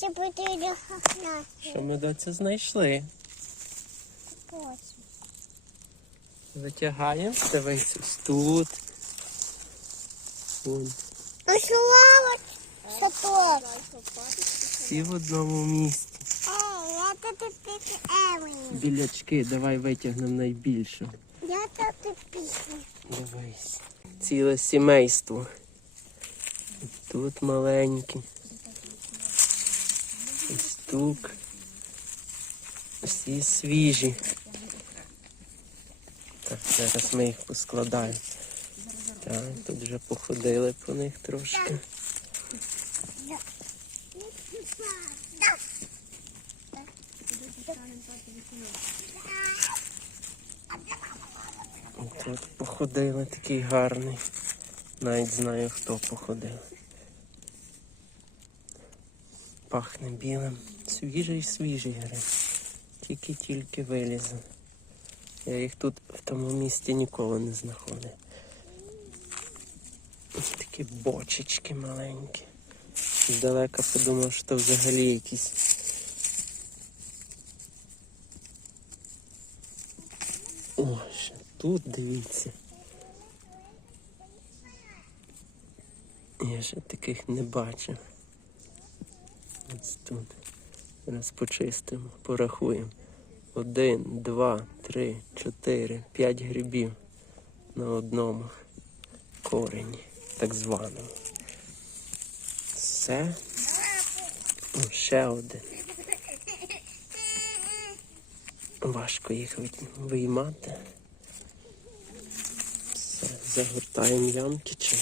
ще потрібно Що ми до це знайшли? Потім. Витягаємо, дивись, ось тут. Вон, Ну що лавок? Сатор. всі в одному місці. Ей, я тут пісню Емені. Білячки, давай витягнемо найбільше. Я тут пісню. Дивись. Ціле сімейство. Тут маленькі. Тут. Всі свіжі. Так, зараз ми їх поскладаємо. Так, тут вже походили по них трошки. Тут походили такий гарний. Навіть знаю, хто походив. Пахне білим. Свіжий, свіжий гриб. Тільки-тільки вилізли. Я їх тут в тому місці ніколи не знаходив. Ось такі бочечки маленькі. Здалека подумав, що взагалі якісь. О, ще тут дивіться. Я ще таких не бачив. Ось тут. Зараз почистимо, порахуємо. Один, два, три, чотири, п'ять грибів на одному корені, так званому. Все. Ще один. Важко їх виймати. Все, загортаємо ямки чи